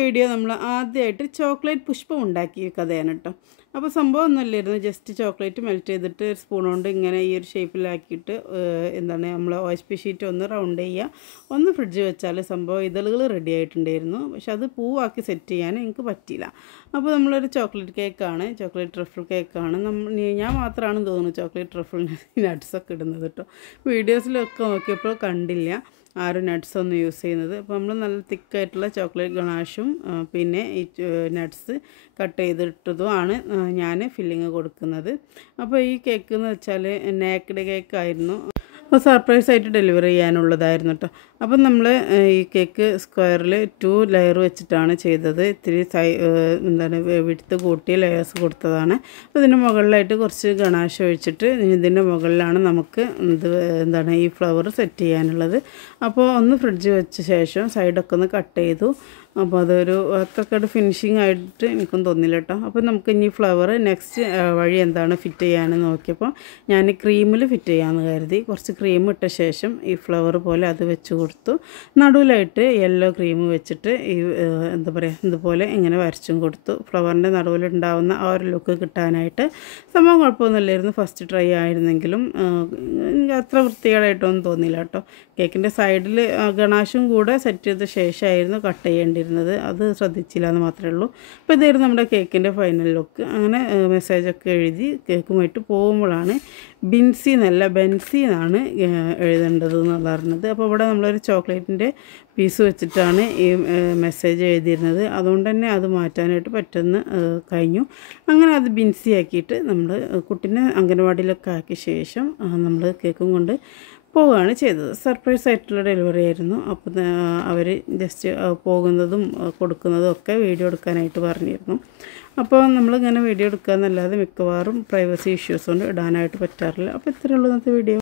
Video നമ്മൾ ആദ്യമായിട്ട് chocolate പുഷ്പം ഉണ്ടാക്കിയ കഥയാണ് കേട്ടോ. അപ്പോൾ സംഭവം ഒന്നുമില്ലായിരുന്നു, ജസ്റ്റ് ചോക്ലേറ്റ് മെൽറ്റ് ചെയ്തിട്ട് ഒരു സ്പൂൺ കൊണ്ട് ഇങ്ങനെ ഈ ഒരു ഷേപ്പിലാക്കിയിട്ട് എന്താണ് നമ്മൾ OSP ഷീറ്റ് ഒന്ന് റൗണ്ട് ചെയ്യുക, ഒന്ന് ഫ്രിഡ്ജ് വെച്ചാൽ സംഭവം ഇതളുകൾ റെഡി ആയിട്ടുണ്ടായിരുന്നു. പക്ഷെ അത് പൂവാക്കി സെറ്റ് ചെയ്യാൻ എനിക്ക് പറ്റിയില്ല. അപ്പോൾ നമ്മളൊരു ചോക്ലേറ്റ് കേക്കാണ്, ചോക്ലേറ്റ് ട്രഫിൾ കേക്കാണ്. ഞാൻ മാത്രമാണ് തോന്നുന്നു ചോക്ലേറ്റ് ട്രഫിളിന് നട്ട്സൊക്കെ ഇടുന്നത് കേട്ടോ. വീഡിയോസിലൊക്കെ നോക്കിയപ്പോൾ കണ്ടില്ല ആരും നട്ട്സൊന്നും യൂസ് ചെയ്യുന്നത്. അപ്പോൾ നമ്മൾ നല്ല തിക്കായിട്ടുള്ള ചോക്ലേറ്റ് ഗണാഷും പിന്നെ ഈ നട്ട്സ് കട്ട് ചെയ്തിട്ടതുമാണ് ഞാൻ ഫില്ലിങ് കൊടുക്കുന്നത്. അപ്പോൾ ഈ കേക്ക് എന്ന് വെച്ചാൽ നേക്ക്ഡ് കേക്കായിരുന്നു. അപ്പോൾ സർപ്രൈസായിട്ട് ഡെലിവറി ചെയ്യാനുള്ളതായിരുന്നു കേട്ടോ. അപ്പം നമ്മൾ ഈ കേക്ക് സ്ക്വയറിൽ 2 ലെയർ വെച്ചിട്ടാണ് ചെയ്തത്. ഇത്തിരി എന്താണ് വിടുത്ത് കൂട്ടിയ ലെയേഴ്സ് കൊടുത്തതാണ്. അപ്പോൾ ഇതിൻ്റെ മുകളിലായിട്ട് കുറച്ച് ഗണാഷ് ഒഴിച്ചിട്ട് ഇതിൻ്റെ മുകളിലാണ് നമുക്ക് എന്താണ് ഈ ഫ്ലവർ സെറ്റ് ചെയ്യാനുള്ളത്. അപ്പോൾ ഒന്ന് ഫ്രിഡ്ജ് വെച്ച ശേഷം സൈഡൊക്കെ ഒന്ന് കട്ട് ചെയ്തു. അപ്പോൾ അതൊരു അത്രക്കട് ഫിനിഷിങ് ആയിട്ട് എനിക്കും തോന്നില്ല കേട്ടോ. അപ്പോൾ നമുക്ക് ഇനി ഫ്ലവർ നെക്സ്റ്റ് വഴി എന്താണ് ഫിറ്റ് ചെയ്യാമെന്ന് നോക്കിയപ്പോൾ ഞാൻ ക്രീമിൽ ഫിറ്റ് ചെയ്യാമെന്ന് കരുതി. കുറച്ച് ക്രീം ഇട്ട ശേഷം ഈ ഫ്ലവർ പോലെ അത് വെച്ച് കൊടുത്തു. നടുവിലായിട്ട് യെല്ലോ ക്രീം വെച്ചിട്ട് ഈ എന്താ പറയുക ഇതുപോലെ ഇങ്ങനെ വരച്ചും കൊടുത്തു. ഫ്ലവറിൻ്റെ നടുവിലുണ്ടാവുന്ന ആ ഒരു ലുക്ക് കിട്ടാനായിട്ട്. സംഭവം കുഴപ്പമൊന്നുമില്ലായിരുന്നു, ഫസ്റ്റ് ട്രൈ ആയിരുന്നെങ്കിലും അത്ര വൃത്തികേടായിട്ടൊന്നും തോന്നിയില്ല കേട്ടോ. കേക്കിൻ്റെ സൈഡിൽ ഗണാഷും കൂടെ സെറ്റ് ചെയ്ത ശേഷമായിരുന്നു കട്ട് ചെയ്യേണ്ടിയിരുന്നത്, അത് ശ്രദ്ധിച്ചില്ല എന്ന് മാത്രമേ ഉള്ളൂ. അപ്പോൾ ഇതായിരുന്നു നമ്മുടെ കേക്കിൻ്റെ ഫൈനൽ ലുക്ക്. അങ്ങനെ മെസ്സേജൊക്കെ എഴുതി കേക്കുമായിട്ട് പോകുമ്പോഴാണ് ബിൻസി എന്നല്ല ബെൻസി എന്നാണ് എഴുതേണ്ടത് എന്ന് പറഞ്ഞത്. അപ്പോൾ ഇവിടെ നമ്മളൊരു ചോക്ലേറ്റിൻ്റെ പീസ് വെച്ചിട്ടാണ് ഈ മെസ്സേജ് എഴുതിയിരുന്നത്, അതുകൊണ്ട് തന്നെ അത് മാറ്റാനായിട്ട് പറ്റുന്ന കഴിഞ്ഞു. അങ്ങനെ അത് ബിൻസി ആക്കിയിട്ട് നമ്മൾ കുട്ടീനെ അംഗനവാടിയിലൊക്കെ ആക്കിയ ശേഷം നമ്മൾ കേക്കും കൊണ്ട് പോവുകയാണ് ചെയ്തത്. സർപ്രൈസ് ആയിട്ടുള്ള ഡെലിവറി ആയിരുന്നു. അപ്പോൾ അവർ ജസ്റ്റ് പോകുന്നതും കൊടുക്കുന്നതും ഒക്കെ വീഡിയോ എടുക്കാനായിട്ട് പറഞ്ഞിരുന്നു. അപ്പോൾ നമ്മളിങ്ങനെ വീഡിയോ എടുക്കുക എന്നല്ലാതെ മിക്കവാറും പ്രൈവസി ഇഷ്യൂസ് കൊണ്ട് ഇടാനായിട്ട് പറ്റാറില്ല. അപ്പോൾ ഇത്രയേ ഉള്ളൂ ഇന്നത്തെ വീഡിയോ.